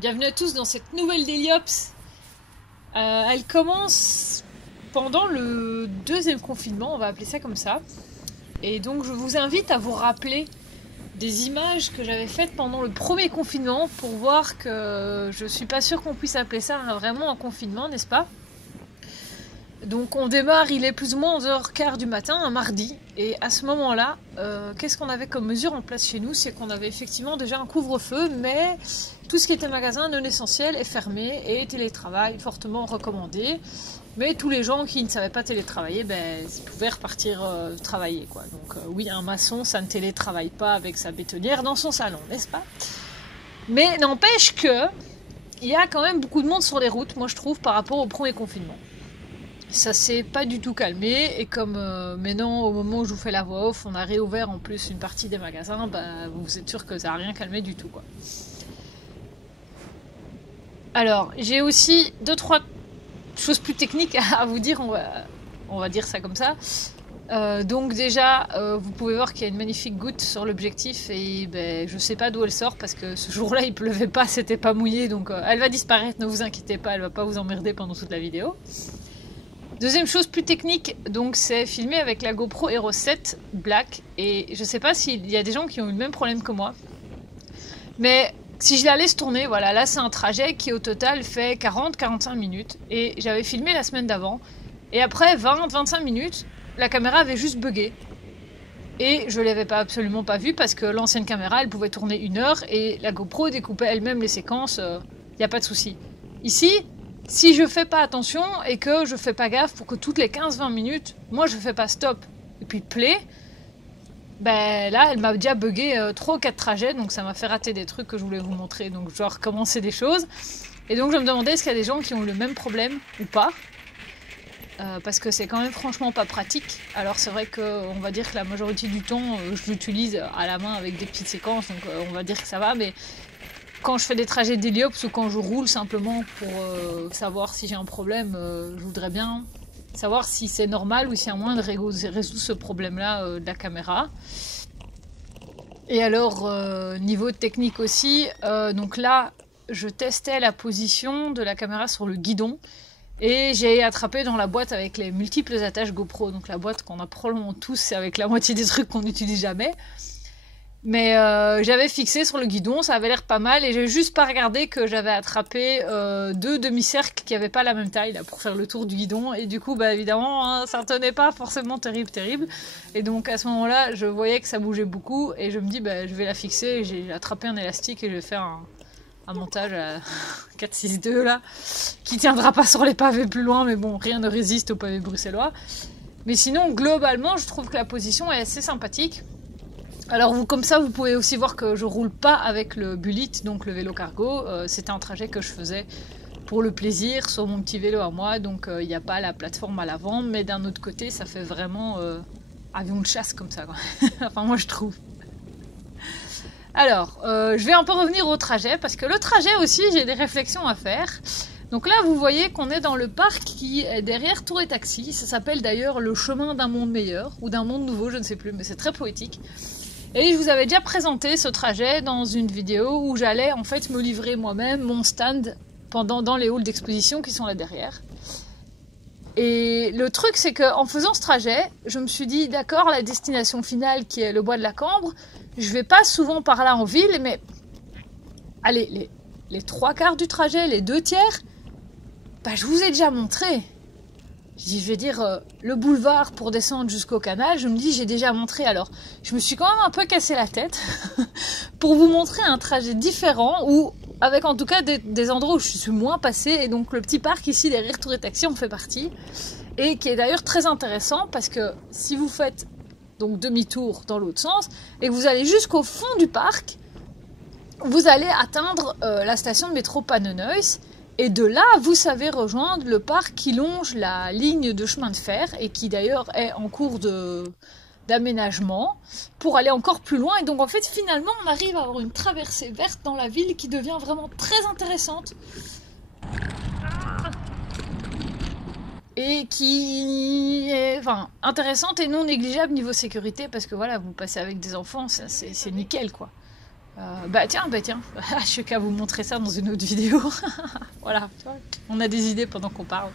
Bienvenue à tous dans cette nouvelle Déliops. Elle commence pendant le deuxième confinement, on va appeler ça comme ça. Et donc je vous invite à vous rappeler des images que j'avais faites pendant le premier confinement pour voir que je suis pas sûre qu'on puisse appeler ça vraiment un confinement, n'est-ce pas? Donc on démarre, il est plus ou moins 11h15 du matin, un mardi. Et à ce moment-là, qu'est-ce qu'on avait comme mesure en place chez nous? C'est qu'on avait effectivement déjà un couvre-feu, mais tout ce qui était magasin non essentiel est fermé et télétravail fortement recommandé. Mais tous les gens qui ne savaient pas télétravailler, ils pouvaient repartir travailler, quoi. Donc oui, un maçon, ça ne télétravaille pas avec sa bétonnière dans son salon, n'est-ce pas? Mais n'empêche que il y a quand même beaucoup de monde sur les routes, moi je trouve, par rapport au premier confinement. Ça s'est pas du tout calmé et comme maintenant au moment où je vous fais la voix off on a réouvert en plus une partie des magasins, vous êtes sûr que ça n'a rien calmé du tout, quoi. Alors j'ai aussi 2-3 choses plus techniques à vous dire, on va dire ça comme ça. Donc déjà vous pouvez voir qu'il y a une magnifique goutte sur l'objectif et je sais pas d'où elle sort parce que ce jour là il pleuvait pas, c'était pas mouillé, donc elle va disparaître, ne vous inquiétez pas, elle va pas vous emmerder pendant toute la vidéo. Deuxième chose plus technique, donc c'est filmé avec la GoPro Hero 7 Black et je sais pas s'il y a des gens qui ont eu le même problème que moi, mais si je la laisse tourner, voilà, là c'est un trajet qui au total fait 40-45 minutes et j'avais filmé la semaine d'avant et après 20-25 minutes, la caméra avait juste bugué et je l'avais absolument pas vu parce que l'ancienne caméra elle pouvait tourner 1 heure et la GoPro découpait elle-même les séquences, y a pas de souci. Ici, si je fais pas attention et que je fais pas gaffe pour que toutes les 15-20 minutes, moi je fais pas stop et puis play, là elle m'a déjà bugué 3 ou 4 trajets, donc ça m'a fait rater des trucs que je voulais vous montrer, donc je dois recommencer des choses. Et donc je me demandais est-ce qu'il y a des gens qui ont eu le même problème ou pas, parce que c'est quand même franchement pas pratique. Alors c'est vrai qu'on va dire que la majorité du temps je l'utilise à la main avec des petites séquences, donc on va dire que ça va, mais quand je fais des trajets d'héliops ou quand je roule simplement pour savoir si j'ai un problème, je voudrais bien savoir si c'est normal ou s'il y a moyen de résoudre ce problème-là de la caméra. Et alors, niveau technique aussi, donc là, je testais la position de la caméra sur le guidon et j'ai attrapé dans la boîte avec les multiples attaches GoPro, donc la boîte qu'on a probablement tous, c'est avec la moitié des trucs qu'on n'utilise jamais. Mais j'avais fixé sur le guidon, ça avait l'air pas mal et j'ai juste pas regardé que j'avais attrapé 2 demi-cercles qui avaient pas la même taille là, pour faire le tour du guidon et du coup évidemment hein, ça tenait pas forcément terrible et donc à ce moment-là je voyais que ça bougeait beaucoup et je me dis je vais la fixer et j'ai attrapé un élastique et je vais faire un montage à 4-6-2 là qui tiendra pas sur les pavés plus loin, mais bon, rien ne résiste aux pavés bruxellois. Mais sinon globalement je trouve que la position est assez sympathique. Alors comme ça, vous pouvez aussi voir que je roule pas avec le Bullet, donc le vélo cargo. C'était un trajet que je faisais pour le plaisir sur mon petit vélo à moi, donc il n'y a pas la plateforme à l'avant, mais d'un autre côté, ça fait vraiment avion de chasse comme ça, quoi. Enfin moi je trouve. Alors, je vais un peu revenir au trajet, parce que le trajet aussi, j'ai des réflexions à faire. Donc là, vous voyez qu'on est dans le parc qui est derrière Tour et Taxi. Ça s'appelle d'ailleurs le chemin d'un monde meilleur, ou d'un monde nouveau, je ne sais plus, mais c'est très poétique. Et je vous avais déjà présenté ce trajet dans une vidéo où j'allais en fait me livrer moi-même mon stand dans les halls d'exposition qui sont là derrière. Et le truc c'est qu'en faisant ce trajet, je me suis dit d'accord, la destination finale qui est le bois de la Cambre, je vais pas souvent par là en ville, mais allez, les 3/4 du trajet, les 2/3, je vous ai déjà montré. Je vais dire, le boulevard pour descendre jusqu'au canal, je me dis j'ai déjà montré, alors je me suis quand même un peu cassé la tête pour vous montrer un trajet différent, ou avec en tout cas des endroits où je suis moins passée, et donc le petit parc ici derrière Tour et Taxi en fait partie, et qui est d'ailleurs très intéressant parce que si vous faites donc demi-tour dans l'autre sens, et que vous allez jusqu'au fond du parc, vous allez atteindre la station de métro Pannenhuis. Et de là, vous savez rejoindre le parc qui longe la ligne de chemin de fer et qui d'ailleurs est en cours d'aménagement pour aller encore plus loin. Et donc en fait, finalement, on arrive à avoir une traversée verte dans la ville qui devient vraiment très intéressante. Et qui est intéressante et non négligeable niveau sécurité parce que voilà, vous passez avec des enfants, c'est nickel quoi. Bah tiens, je suis qu'à vous montrer ça dans une autre vidéo. Voilà, tu vois, on a des idées pendant qu'on parle.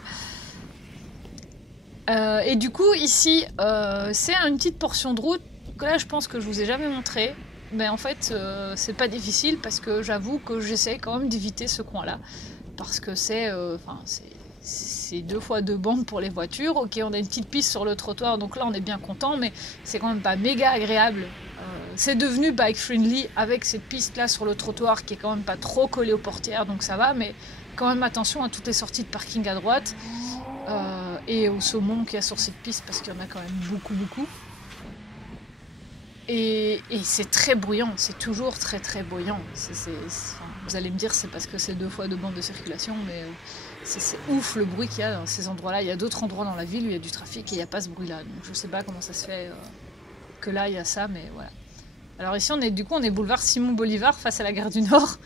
Et du coup, ici, c'est une petite portion de route que là, je pense que je vous ai jamais montré. Mais en fait, c'est pas difficile parce que j'avoue que j'essaie quand même d'éviter ce coin-là. Parce que c'est 2 fois 2 bandes pour les voitures. Ok, on a une petite piste sur le trottoir, donc là, on est bien content, mais c'est quand même pas méga agréable. C'est devenu bike friendly avec cette piste là sur le trottoir qui est quand même pas trop collée aux portières, donc ça va, mais quand même attention à toutes les sorties de parking à droite et au saumon qu'il y a sur cette piste parce qu'il y en a quand même beaucoup. Et c'est très bruyant, c'est toujours très bruyant. Vous allez me dire c'est parce que c'est 2 fois 2 bandes de circulation, mais c'est ouf le bruit qu'il y a dans ces endroits-là. Il y a d'autres endroits dans la ville où il y a du trafic et il n'y a pas ce bruit-là. Donc je sais pas comment ça se fait que là il y a ça, mais voilà. Alors ici on est boulevard Simon Bolivar face à la gare du Nord.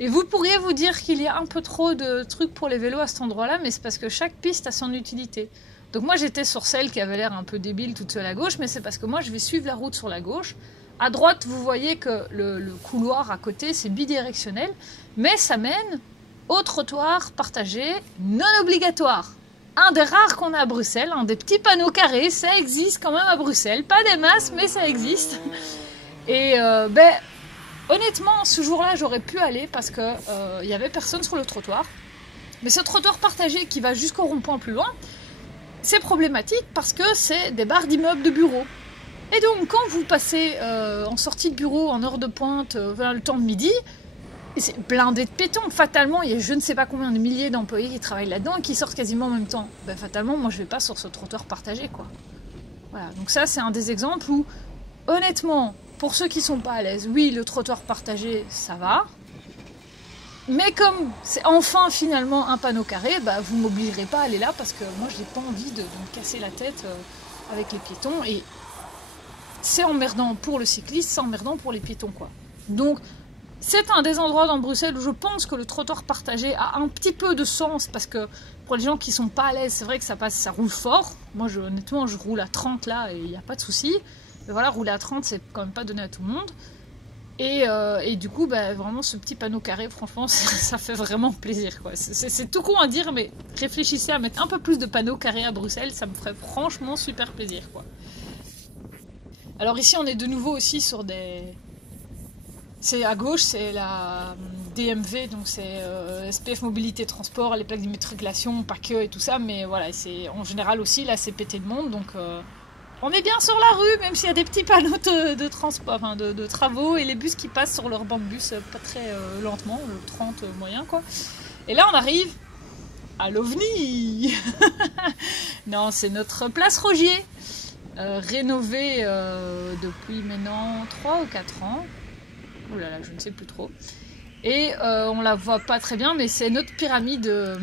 Et vous pourriez vous dire qu'il y a un peu trop de trucs pour les vélos à cet endroit-là, mais c'est parce que chaque piste a son utilité. Donc moi j'étais sur celle qui avait l'air un peu débile toute seule à gauche, mais c'est parce que moi je vais suivre la route sur la gauche. À droite vous voyez que le couloir à côté c'est bidirectionnel, mais ça mène au trottoir partagé non obligatoire. Un des rares qu'on a à Bruxelles, un des petits panneaux carrés, ça existe quand même à Bruxelles. Pas des masses, mais ça existe. Et honnêtement, ce jour-là, j'aurais pu aller parce que il y avait personne sur le trottoir. Mais ce trottoir partagé qui va jusqu'au rond-point plus loin, c'est problématique parce que c'est des barres d'immeubles de bureaux. Et donc, quand vous passez en sortie de bureau, en heure de pointe, vers le temps de midi, c'est blindé de piétons. Fatalement, il y a je ne sais pas combien de milliers d'employés qui travaillent là-dedans et qui sortent quasiment en même temps. Ben, fatalement, moi, je vais pas sur ce trottoir partagé, quoi. Voilà, donc ça, c'est un des exemples où, honnêtement, pour ceux qui sont pas à l'aise, oui, le trottoir partagé, ça va. Mais comme c'est enfin finalement un panneau carré, bah, vous ne m'obligerez pas à aller là parce que moi, je n'ai pas envie de me casser la tête avec les piétons. Et c'est emmerdant pour le cycliste, c'est emmerdant pour les piétons, quoi. Donc, c'est un des endroits dans Bruxelles où je pense que le trottoir partagé a un petit peu de sens parce que pour les gens qui sont pas à l'aise, c'est vrai que ça passe, ça roule fort. Moi, honnêtement, je roule à 30 là et il n'y a pas de souci. Mais voilà, rouler à 30, c'est quand même pas donné à tout le monde. Et du coup, bah, vraiment, ce petit panneau carré, franchement, ça fait vraiment plaisir, quoi. C'est tout con à dire, mais réfléchissez à mettre un peu plus de panneaux carrés à Bruxelles, ça me ferait franchement super plaisir, quoi. Alors ici, on est de nouveau aussi sur des... C'est à gauche, c'est la DMV, donc c'est SPF Mobilité Transport, les plaques d'immatriculation, pas que et tout ça, mais voilà, c'est en général aussi, là, c'est pété de monde, donc... On est bien sur la rue, même s'il y a des petits panneaux de transport, enfin de travaux et les bus qui passent sur leur banc de bus pas très lentement, le 30 moyen quoi. Et là on arrive à l'OVNI. Non, c'est notre place Rogier, rénovée depuis maintenant 3 ou 4 ans. Ouh là là, je ne sais plus trop. Et on la voit pas très bien, mais c'est notre pyramide...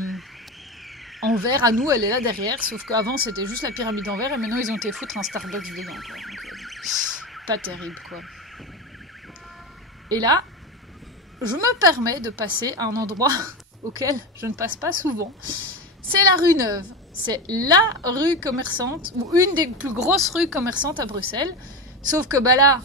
en verre, à nous, elle est là derrière, sauf qu'avant c'était juste la pyramide en verre et maintenant ils ont été foutre un Starbucks dedans, quoi. Donc, pas terrible, quoi. Et là, je me permets de passer à un endroit auquel je ne passe pas souvent. C'est la rue Neuve. C'est la rue commerçante, ou une des plus grosses rues commerçantes à Bruxelles. Sauf que bah là,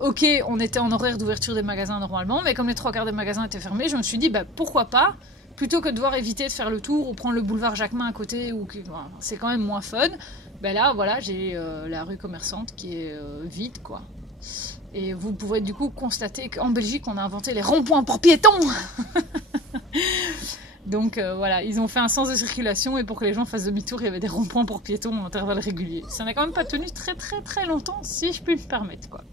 ok, on était en horaire d'ouverture des magasins normalement, mais comme les 3 quarts des magasins étaient fermés, je me suis dit, bah pourquoi pas, plutôt que de devoir éviter de faire le tour ou prendre le boulevard Jacquemin à côté, voilà, c'est quand même moins fun. Ben là, voilà, j'ai la rue commerçante qui est vide, quoi. Et vous pourrez du coup constater qu'en Belgique, on a inventé les ronds-points pour piétons. Donc voilà, ils ont fait un sens de circulation et pour que les gens fassent demi-tour, il y avait des ronds-points pour piétons en intervalles réguliers. Ça n'a quand même pas tenu très longtemps, si je puis me permettre, quoi.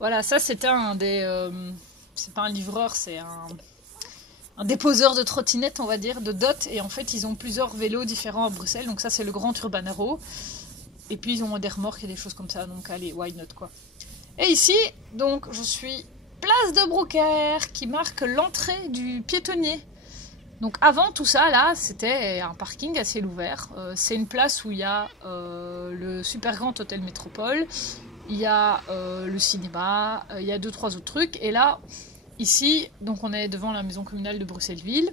Voilà, ça c'était un des... c'est pas un livreur, c'est un déposeur de trottinettes, on va dire, de dot. Et en fait, ils ont plusieurs vélos différents à Bruxelles. Donc ça, c'est le Grand Urban Arrow. Et puis, ils ont des remorques et des choses comme ça. Donc allez, why not, quoi. Et ici, donc, je suis place de Brocaire, qui marque l'entrée du piétonnier. Donc avant tout ça, là, c'était un parking à ciel ouvert. C'est une place où il y a le super grand hôtel Métropole. il y a le cinéma, il y a 2-3 autres trucs. Et là, ici, donc on est devant la maison communale de Bruxelles-Ville.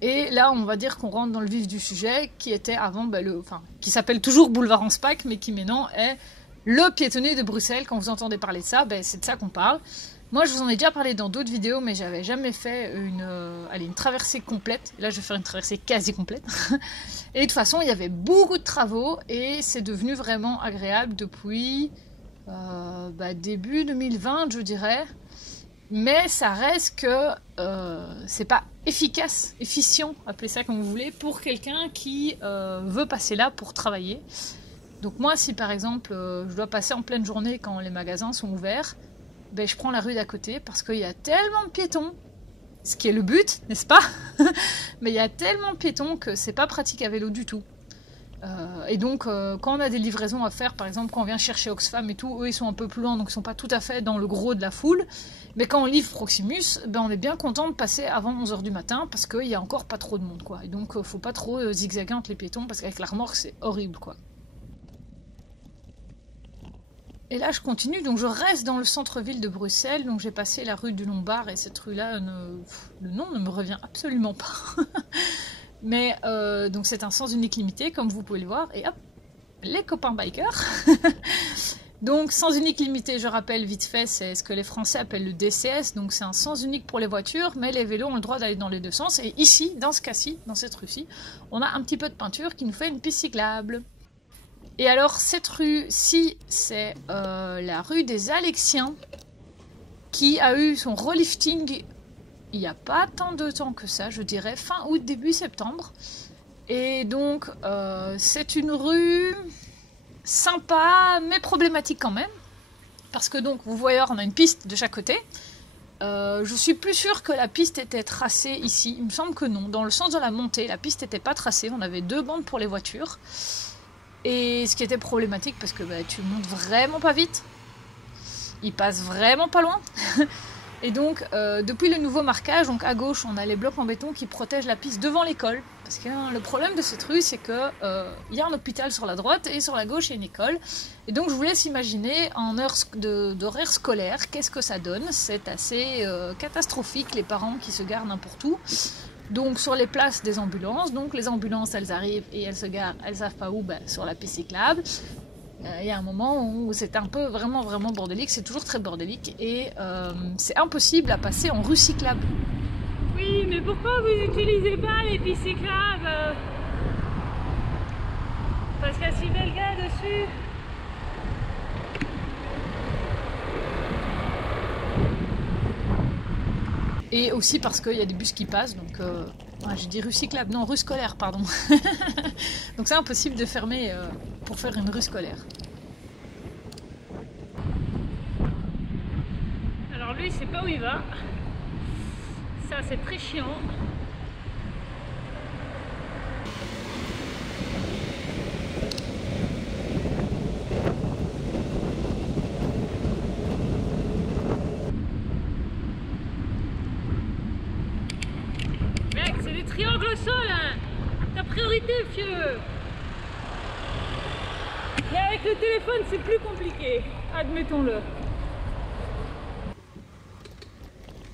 Et là, on va dire qu'on rentre dans le vif du sujet, qui était avant, qui s'appelle toujours Boulevard Anspach, mais qui maintenant est le piétonnier de Bruxelles. Quand vous entendez parler de ça, c'est de ça qu'on parle. Moi, je vous en ai déjà parlé dans d'autres vidéos, mais j'avais jamais fait une traversée complète. Là, je vais faire une traversée quasi complète. Et de toute façon, il y avait beaucoup de travaux, et c'est devenu vraiment agréable depuis début 2020, je dirais. Mais ça reste que c'est pas efficace, efficient, appelez ça comme vous voulez, pour quelqu'un qui veut passer là pour travailler. Donc moi, si par exemple je dois passer en pleine journée quand les magasins sont ouverts, je prends la rue d'à côté parce qu'il y a tellement de piétons, ce qui est le but, n'est-ce pas? Mais il y a tellement de piétons que c'est pas pratique à vélo du tout. Et donc quand on a des livraisons à faire, par exemple quand on vient chercher Oxfam et tout, eux ils sont un peu plus loin, donc ils sont pas tout à fait dans le gros de la foule. Mais quand on livre Proximus, on est bien content de passer avant 11h du matin parce qu'il y a encore pas trop de monde, quoi. Et donc faut pas trop zigzaguer entre les piétons parce qu'avec la remorque c'est horrible, quoi. Et là je continue, donc je reste dans le centre-ville de Bruxelles, donc j'ai passé la rue du Lombard et cette rue-là, le nom ne me revient absolument pas. Mais donc c'est un sens unique limité, comme vous pouvez le voir, et hop, les copains bikers. Donc sens unique limité, je rappelle vite fait, c'est ce que les Français appellent le DCS, donc c'est un sens unique pour les voitures, mais les vélos ont le droit d'aller dans les deux sens. Et ici, dans ce cas-ci, dans cette rue-ci, on a un petit peu de peinture qui nous fait une piste cyclable. Et alors cette rue-ci, c'est la rue des Alexiens, qui a eu son relifting il n'y a pas tant de temps que ça, je dirais fin août, début septembre. Et donc c'est une rue sympa mais problématique quand même, parce que donc vous voyez, on a une piste de chaque côté. Je suis plus sûre que la piste était tracée ici, il me semble que non. Dans le sens de la montée, la piste n'était pas tracée, on avait 2 bandes pour les voitures. Et ce qui était problématique parce que tu montes vraiment pas vite, il passe vraiment pas loin. Et donc depuis le nouveau marquage, donc à gauche on a les blocs en béton qui protègent la piste devant l'école. Parce que le problème de cette rue, c'est que y a un hôpital sur la droite et sur la gauche il y a une école. Et donc je vous laisse imaginer en heure d'horaire scolaire, qu'est-ce que ça donne. C'est assez catastrophique, les parents qui se garent n'importe où. Donc sur les places des ambulances, donc les ambulances elles arrivent et elles se garent, elles savent pas où, sur la piste cyclable. Il y a un moment où c'est un peu vraiment bordélique, c'est toujours très bordélique et c'est impossible à passer en rue cyclable. Oui, mais pourquoi vous n'utilisez pas les pistes cyclables? Parce qu'il y a si bel gars dessus. Et aussi parce qu'il y a des bus qui passent, donc j'ai dit rue cyclable, non, rue scolaire, pardon. Donc c'est impossible de fermer pour faire une rue scolaire. Alors lui, il sait pas où il va. Ça, c'est très chiant. Mec, c'est des triangles au sol, hein. Ta priorité, fieu. Et avec le téléphone, c'est plus compliqué. Admettons-le.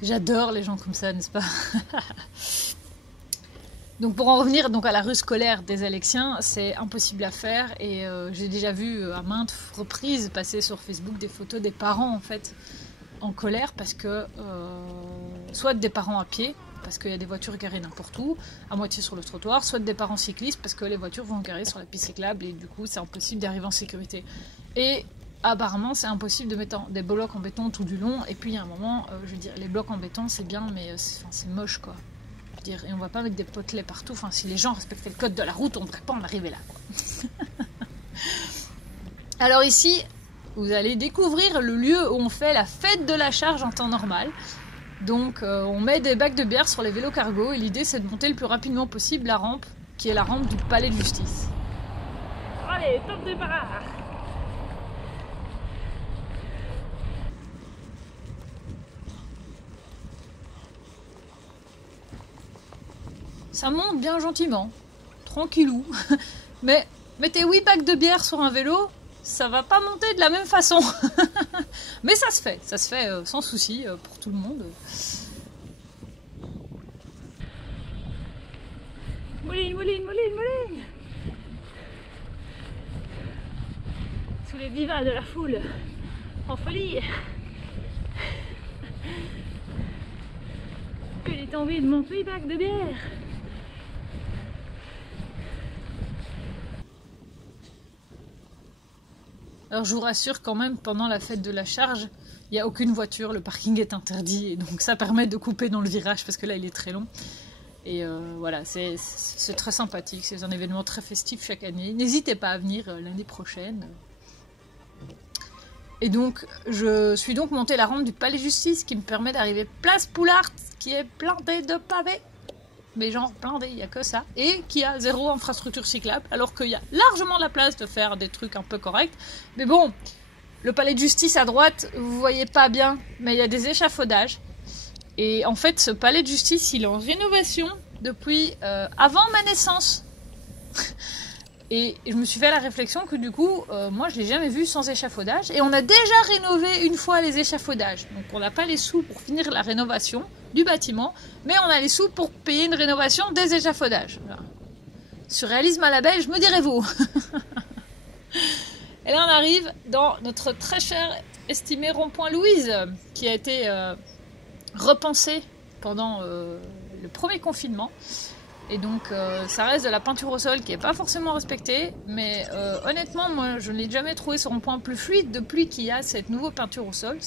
J'adore les gens comme ça, n'est-ce pas? Donc pour en revenir donc à la rue scolaire des Alexiens, c'est impossible à faire et j'ai déjà vu à maintes reprises passer sur Facebook des photos des parents en fait en colère parce que soit des parents à pied parce qu'il y a des voitures garées n'importe où, à moitié sur le trottoir, soit des parents cyclistes parce que les voitures vont garer sur la piste cyclable et du coup c'est impossible d'arriver en sécurité. Et apparemment, c'est impossible de mettre des blocs en béton tout du long. Et puis, il y a un moment, je veux dire, les blocs en béton, c'est bien, mais c'est moche, quoi. Je veux dire, et on va pas mettre des potelets partout. Enfin, si les gens respectaient le code de la route, on ne devrait pas en arriver là, quoi. Alors ici, vous allez découvrir le lieu où on fait la fête de la charge en temps normal. Donc, on met des bacs de bière sur les vélos cargo. Et l'idée, c'est de monter le plus rapidement possible la rampe, qui est la rampe du palais de justice. Allez, top départ. Ça monte bien gentiment, tranquillou. Mais mettez 8 bacs de bière sur un vélo, ça va pas monter de la même façon. Mais ça se fait sans souci pour tout le monde. Mouline, mouline, mouline, mouline. Sous les divas de la foule, en folie. Que j'ai envie de mon payback de bière. Alors je vous rassure quand même, pendant la fête de la charge, il n'y a aucune voiture, le parking est interdit, et donc ça permet de couper dans le virage, parce que là il est très long. Et voilà, c'est très sympathique, c'est un événement très festif chaque année. N'hésitez pas à venir l'année prochaine. Et donc, je suis donc montée la rampe du Palais de Justice, qui me permet d'arriver place Poulart, qui est blindée de pavés. Mais genre blindé, il n'y a que ça. Et qui a 0 infrastructure cyclable, alors qu'il y a largement de la place de faire des trucs un peu corrects. Mais bon, le Palais de Justice à droite, vous voyez pas bien, mais il y a des échafaudages. Et en fait, ce Palais de Justice, il est en rénovation depuis avant ma naissance. Et je me suis fait la réflexion que du coup, moi je l'ai jamais vu sans échafaudage. Et on a déjà rénové une fois les échafaudages. Donc on n'a pas les sous pour finir la rénovation du bâtiment, mais on a les sous pour payer une rénovation des échafaudages. Voilà. Surréalisme à la belge, me direz-vous. Et là on arrive dans notre très cher estimé rond-point Louise, qui a été repensé pendant le premier confinement. Et donc ça reste de la peinture au sol qui n'est pas forcément respectée, mais honnêtement moi je n'ai jamais trouvé ce rond-point plus fluide depuis qu'il y a cette nouvelle peinture au sol,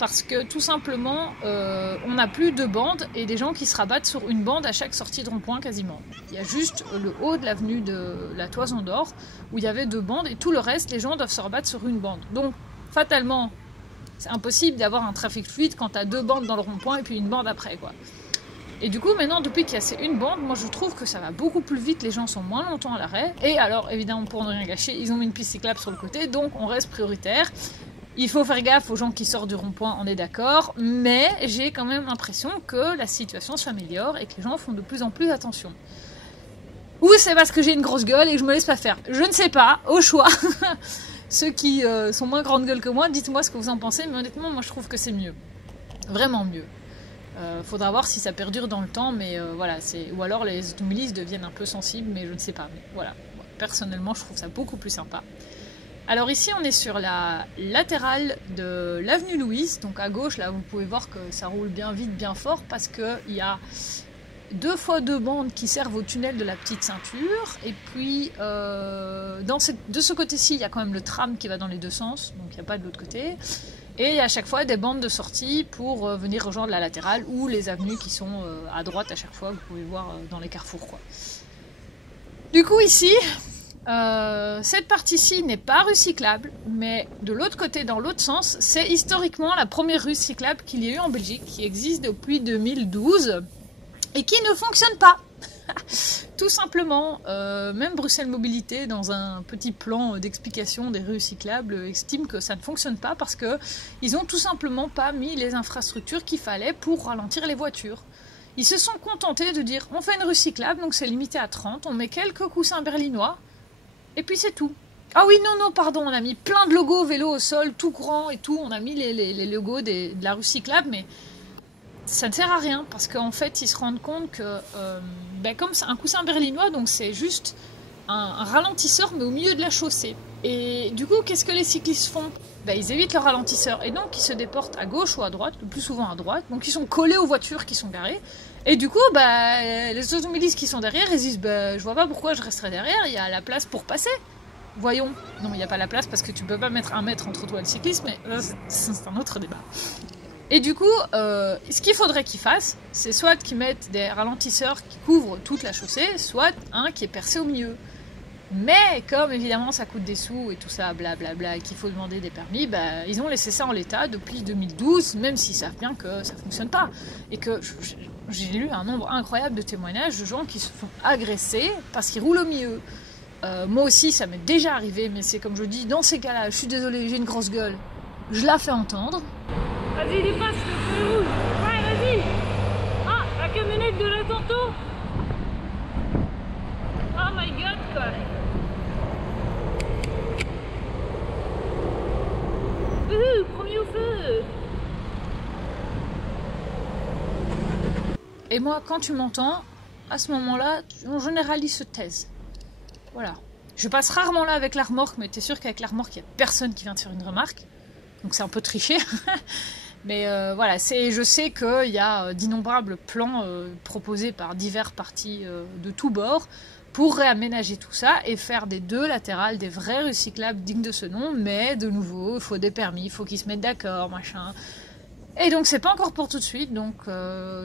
parce que tout simplement on n'a plus de bande et des gens qui se rabattent sur une bande à chaque sortie de rond-point quasiment. Il y a juste le haut de l'avenue de la Toison d'Or où il y avait 2 bandes et tout le reste les gens doivent se rabattre sur une bande. Donc fatalement c'est impossible d'avoir un trafic fluide quand tu as 2 bandes dans le rond-point et puis une bande après quoi. Et du coup, maintenant, depuis qu'il y a ces une bande, moi je trouve que ça va beaucoup plus vite, les gens sont moins longtemps à l'arrêt. Et alors, évidemment, pour ne rien gâcher, ils ont mis une piste cyclable sur le côté, donc on reste prioritaire. Il faut faire gaffe aux gens qui sortent du rond-point, on est d'accord, mais j'ai quand même l'impression que la situation s'améliore et que les gens font de plus en plus attention. Ou c'est parce que j'ai une grosse gueule et que je me laisse pas faire. Je ne sais pas, au choix. Ceux qui sont moins grande gueule que moi, dites-moi ce que vous en pensez, mais honnêtement, moi je trouve que c'est mieux. Vraiment mieux. Faudra voir si ça perdure dans le temps, mais voilà, ou alors les automobilistes deviennent un peu sensibles, mais je ne sais pas. Mais voilà, personnellement, je trouve ça beaucoup plus sympa. Alors ici, on est sur la latérale de l'avenue Louise, donc à gauche, là, vous pouvez voir que ça roule bien vite, bien fort, parce qu'il y a 2 fois 2 bandes qui servent au tunnel de la petite ceinture, et puis de ce côté-ci, il y a quand même le tram qui va dans les 2 sens, donc il n'y a pas de l'autre côté. Et il y a à chaque fois des bandes de sortie pour venir rejoindre la latérale ou les avenues qui sont à droite à chaque fois, vous pouvez voir dans les carrefours quoi. Du coup ici, cette partie-ci n'est pas rue cyclable, mais de l'autre côté, dans l'autre sens, c'est historiquement la première rue cyclable qu'il y a eu en Belgique, qui existe depuis 2012 et qui ne fonctionne pas. Tout simplement, même Bruxelles Mobilité, dans un petit plan d'explication des rues cyclables, estime que ça ne fonctionne pas parce qu'ils n'ont tout simplement pas mis les infrastructures qu'il fallait pour ralentir les voitures. Ils se sont contentés de dire on fait une rue cyclable, donc c'est limité à 30, on met quelques coussins berlinois, et puis c'est tout. Ah oui, non, pardon, on a mis plein de logos vélo au sol, tout grand et tout, on a mis les logos de la rue cyclable, mais ça ne sert à rien parce qu'en fait ils se rendent compte que comme c'est un coussin berlinois, donc c'est juste un ralentisseur mais au milieu de la chaussée. Et du coup, qu'est-ce que les cyclistes font? Ils évitent le ralentisseur et donc ils se déportent à gauche ou à droite, le plus souvent à droite, donc ils sont collés aux voitures qui sont garées. Et du coup, les automobilistes qui sont derrière, ils disent je vois pas pourquoi je resterai derrière, il y a la place pour passer. Voyons. Non, il n'y a pas la place parce que tu peux pas mettre 1 mètre entre toi et le cycliste, mais c'est un autre débat. Et du coup, ce qu'il faudrait qu'ils fassent, c'est soit qu'ils mettent des ralentisseurs qui couvrent toute la chaussée, soit un qui est percé au milieu. Mais comme évidemment ça coûte des sous et tout ça, blablabla, et qu'il faut demander des permis, ils ont laissé ça en l'état depuis 2012, même s'ils savent bien que ça fonctionne pas. Et que j'ai lu un nombre incroyable de témoignages de gens qui se font agresser parce qu'ils roulent au milieu. Moi aussi, ça m'est déjà arrivé, mais c'est comme je dis, dans ces cas-là, je suis désolée, j'ai une grosse gueule, je la fais entendre. Vas-y, dépasse le feu rouge. Ouais, vas-y. Ah, la camionnette de là tantôt. Oh my god, quoi. Et moi, quand tu m'entends, à ce moment-là, en général, ils se taisent. Voilà. Je passe rarement là avec la remorque, mais t'es sûr qu'avec la remorque, il n'y a personne qui vient te faire une remarque. Donc c'est un peu triché. Mais voilà, je sais qu'il y a d'innombrables plans proposés par divers partis de tous bords pour réaménager tout ça et faire des 2 latérales des vrais recyclables dignes de ce nom, mais de nouveau, il faut des permis, il faut qu'ils se mettent d'accord, machin. Et donc c'est pas encore pour tout de suite, donc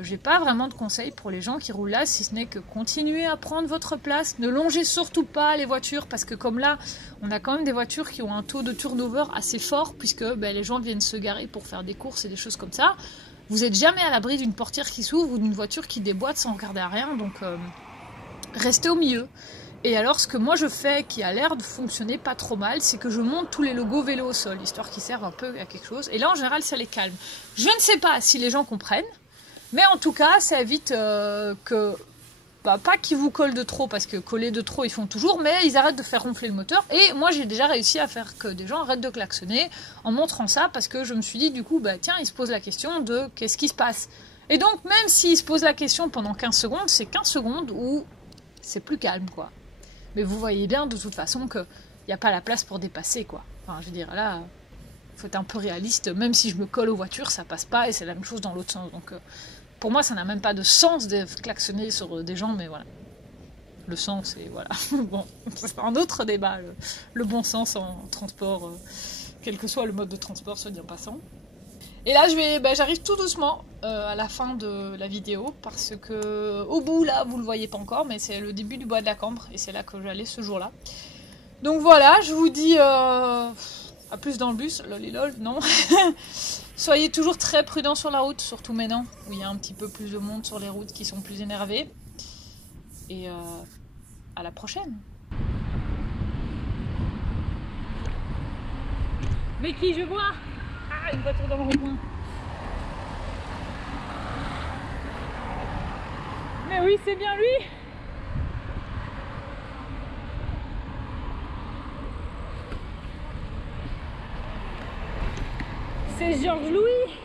j'ai pas vraiment de conseils pour les gens qui roulent là, si ce n'est que continuez à prendre votre place, ne longez surtout pas les voitures, parce que comme là, on a quand même des voitures qui ont un taux de turnover assez fort, puisque les gens viennent se garer pour faire des courses et des choses comme ça. Vous n'êtes jamais à l'abri d'une portière qui s'ouvre ou d'une voiture qui déboîte sans regarder à rien, donc restez au milieu. Et alors, ce que moi je fais, qui a l'air de fonctionner pas trop mal, c'est que je monte tous les logos vélo au sol, histoire qu'ils servent un peu à quelque chose. Et là, en général, ça les calme. Je ne sais pas si les gens comprennent, mais en tout cas, ça évite que... pas qu'ils vous collent de trop, parce que coller de trop, ils font toujours, mais ils arrêtent de faire ronfler le moteur. Et moi, j'ai déjà réussi à faire que des gens arrêtent de klaxonner en montrant ça, parce que je me suis dit, du coup, tiens, ils se posent la question de qu'est-ce qui se passe. Et donc, même s'ils se posent la question pendant 15 secondes, c'est 15 secondes où c'est plus calme, quoi. Mais vous voyez bien de toute façon qu'il n'y a pas la place pour dépasser, quoi. Enfin, je veux dire, là, il faut être un peu réaliste. Même si je me colle aux voitures, ça passe pas, et c'est la même chose dans l'autre sens. Donc, pour moi, ça n'a même pas de sens de klaxonner sur des gens, mais voilà. Le sens, et voilà. Bon, c'est un autre débat, le bon sens en transport, quel que soit le mode de transport, soit dit en passant. Et là, j'arrive tout doucement à la fin de la vidéo, parce que au bout, là, vous le voyez pas encore, mais c'est le début du bois de la Cambre, et c'est là que j'allais ce jour-là. Donc voilà, je vous dis à plus dans le bus, lolilol, non. Soyez toujours très prudents sur la route, surtout maintenant, où il y a un petit peu plus de monde sur les routes qui sont plus énervés. Et à la prochaine. Mais qui je vois? Ah, une voiture dans le rond-point. Mais oui, c'est bien lui. C'est Georges Louis.